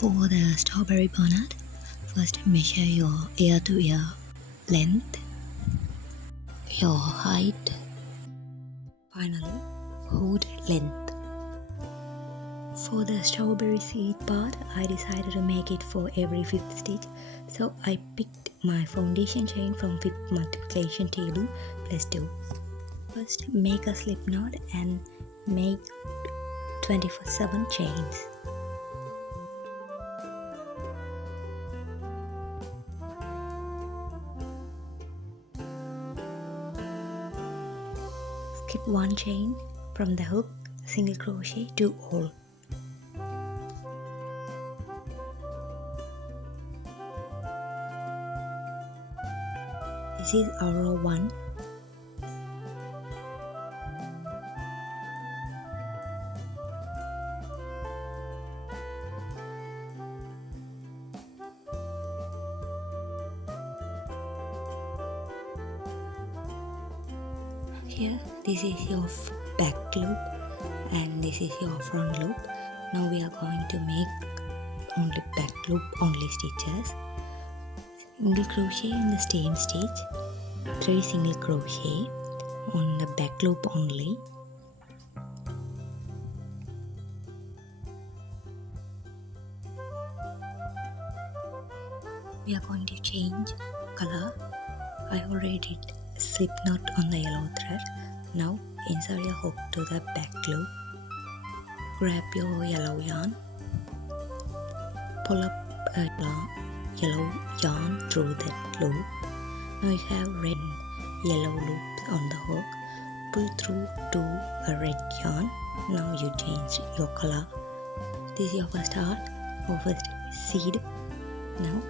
For the strawberry bonnet, first measure your ear to ear length, your height, finally hood length. For the strawberry seed part, I decided to make it for every 5th stitch, so I picked my foundation chain from 5th multiplication table plus 2. First make a slip knot and make 24/7 chains. Skip one chain from the hook, single crochet to all. This is our row 1. Here, this is your back loop and this is your front loop. Now we are going to make only back loop only stitches. Single crochet in the same stitch, 3 single crochet on the back loop only. We are going to change color. I already did a slip knot on the yellow thread. Now insert your hook to the back loop. Grab your yellow yarn. Pull up a yellow yarn through that loop. Now you have red yellow loops on the hook. Pull through to a red yarn. Now you change your color. This is your first heart or first seed. Now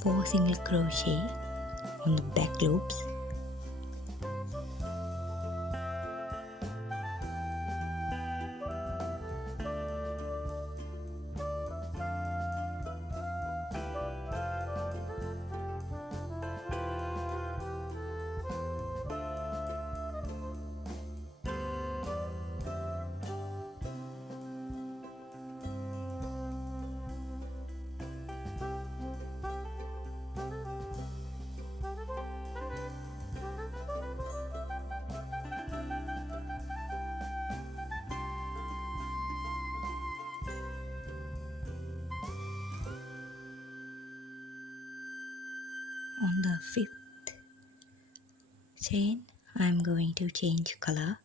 4 single crochet on the back loops. On the 5th chain, I am going to change color.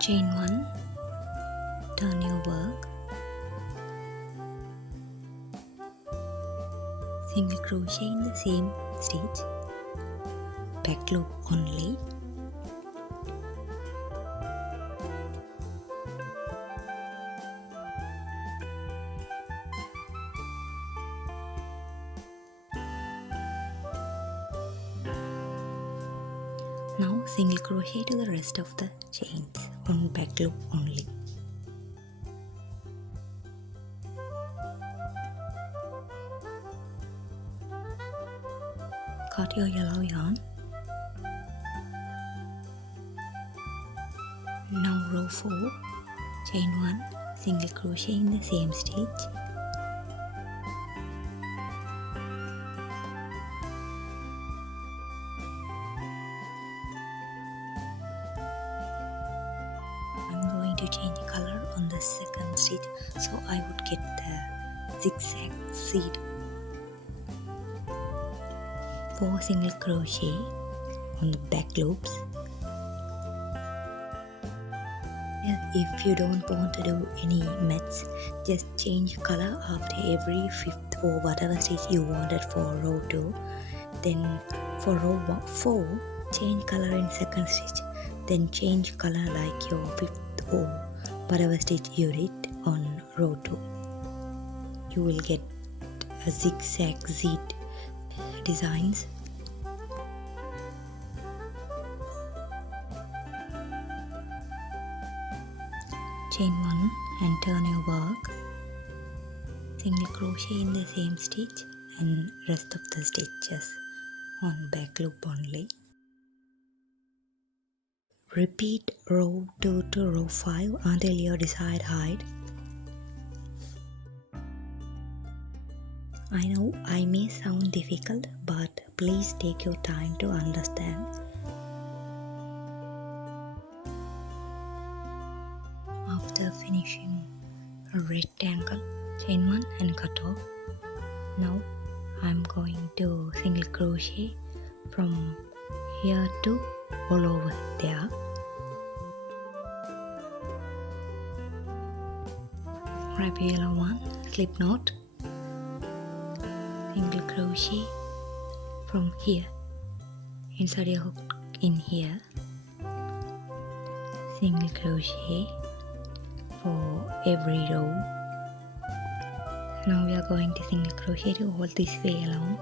Chain 1, turn your work, single crochet in the same stitch, back loop only. Now single crochet to the rest of the chains on back loop only. Cut your yellow yarn. Now row 4, chain 1, single crochet in the same stitch. To change color on the 2nd stitch, so I would get the zigzag seed. 4 single crochet on the back loops. If you don't want to do any mats, just change color after every 5th or whatever stitch you wanted for row 2. Then for row 4, change color in second stitch. Then change color like your 5th or whatever stitch you did on row 2. You will get a zigzag Z designs. Chain 1 and turn your work. Single crochet in the same stitch and rest of the stitches on back loop only. Repeat row 2 to row 5 until your desired height. I know I may sound difficult, but please take your time to understand. After finishing a rectangle, chain 1 and cut off. Now I'm going to single crochet from here to all over there. Grab yellow one, slip knot, single crochet from here inside your hook in here, single crochet for every row. Now we are going to single crochet to all this way along.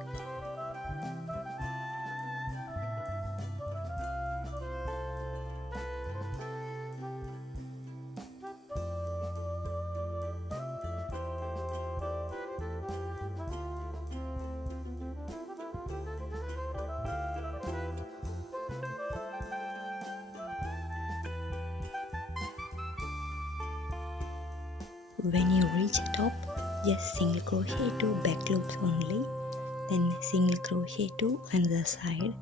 When you reach top, just single crochet to back loops only, then single crochet to another side.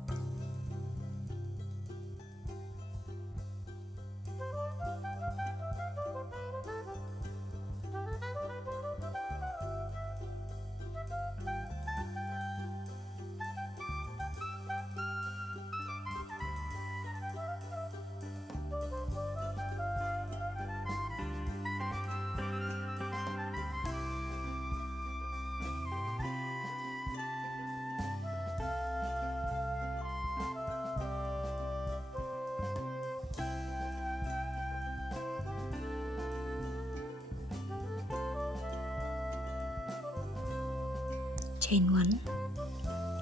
Chain 1,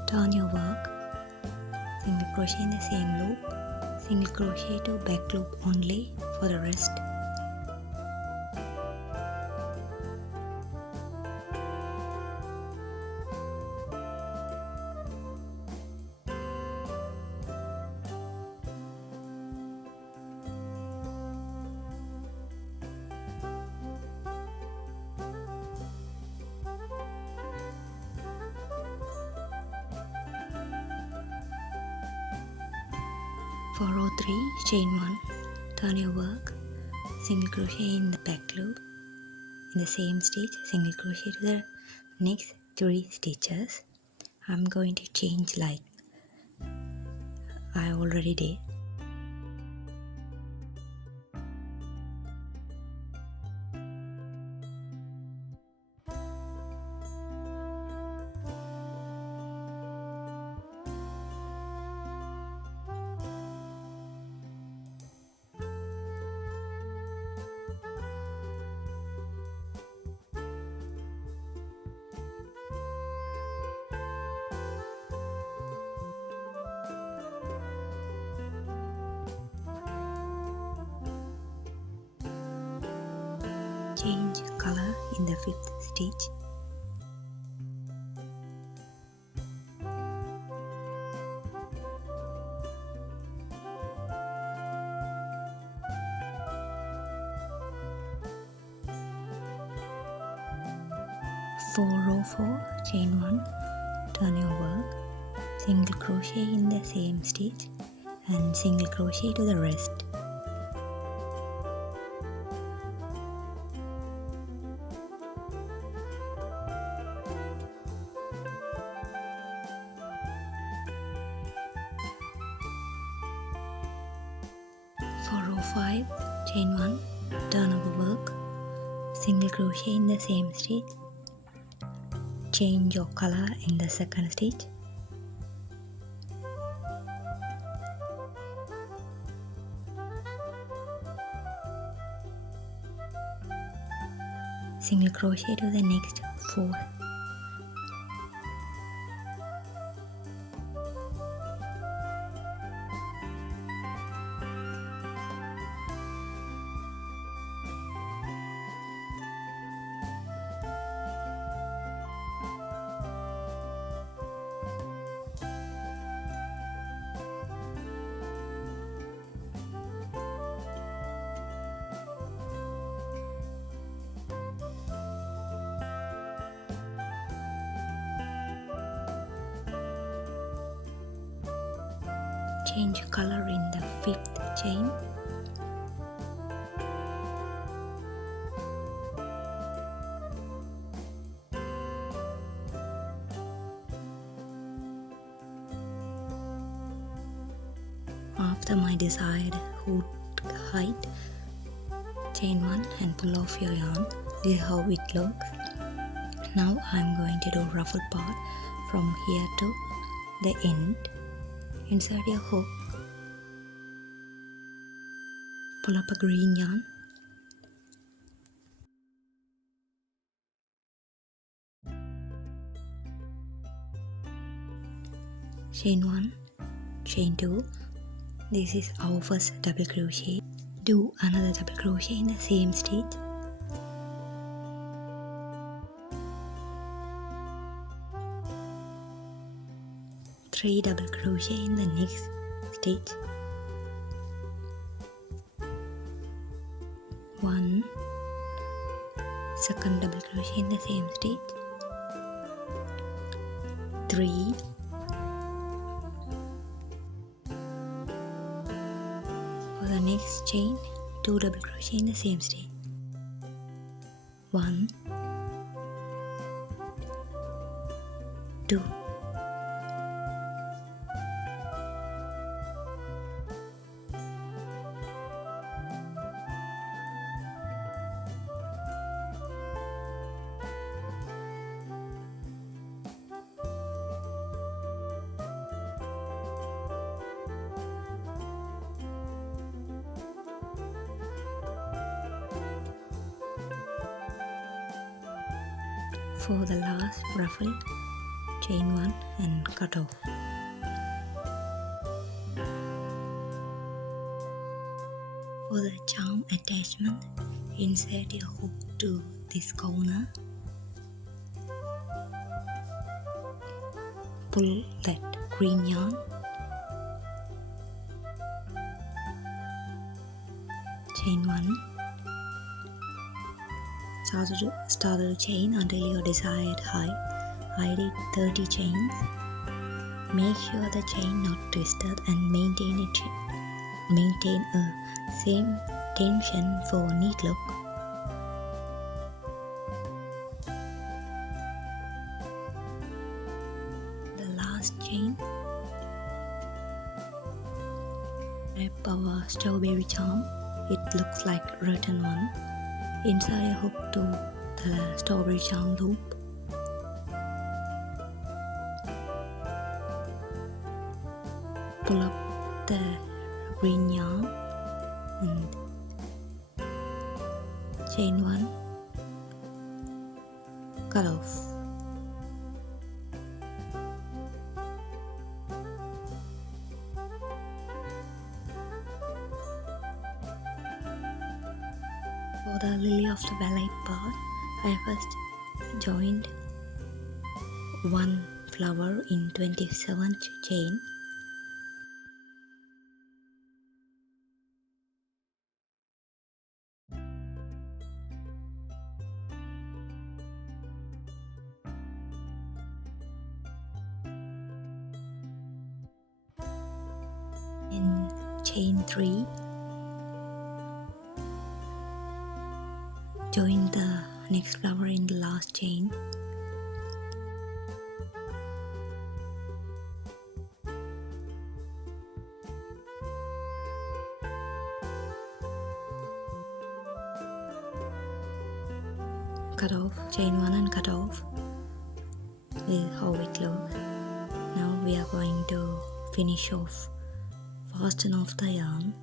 turn your work, single crochet in the same loop, single crochet to back loop only for the rest. For row 3, chain 1, turn your work, single crochet in the back loop, in the same stitch, single crochet to the next 3 stitches. I'm going to change like I already did. Change color in the 5th stitch. For row 4, chain 1, turn your work, single crochet in the same stitch and single crochet to the rest. For 5, chain 1, turn over work, single crochet in the same stitch, change your color in the second stitch, single crochet to the next 4. Change color in the 5th chain. After my desired hook height, chain 1 and pull off your yarn. This is how it looks. Now I'm going to do ruffle part from here to the end. Insert your hook, pull up a green yarn, chain 1, chain 2. This is our first double crochet. Do another double crochet in the same stitch. Three double crochet in the next stitch. 1, second double crochet in the same stitch. 3, for the next chain, 2 double crochet in the same stitch. 1, 2. For the last ruffle, chain 1 and cut off. For the charm attachment, insert your hook to this corner, pull that green yarn, chain 1, start the chain until your desired height. I did 30 chains. Make sure the chain not twisted and maintain a same tension for neat look. The last chain, wrap our strawberry charm. It looks like written one. Insert a hook to the strawberry charm loop. Pull up the green yarn and chain 1, cut off. For the lily of the valley part, I first joined one flower in 27th chain. In chain 3, join the next flower in the last chain. cut off, chain 1 and cut off. This is how it looks. Now we are going to finish off, fasten off the yarn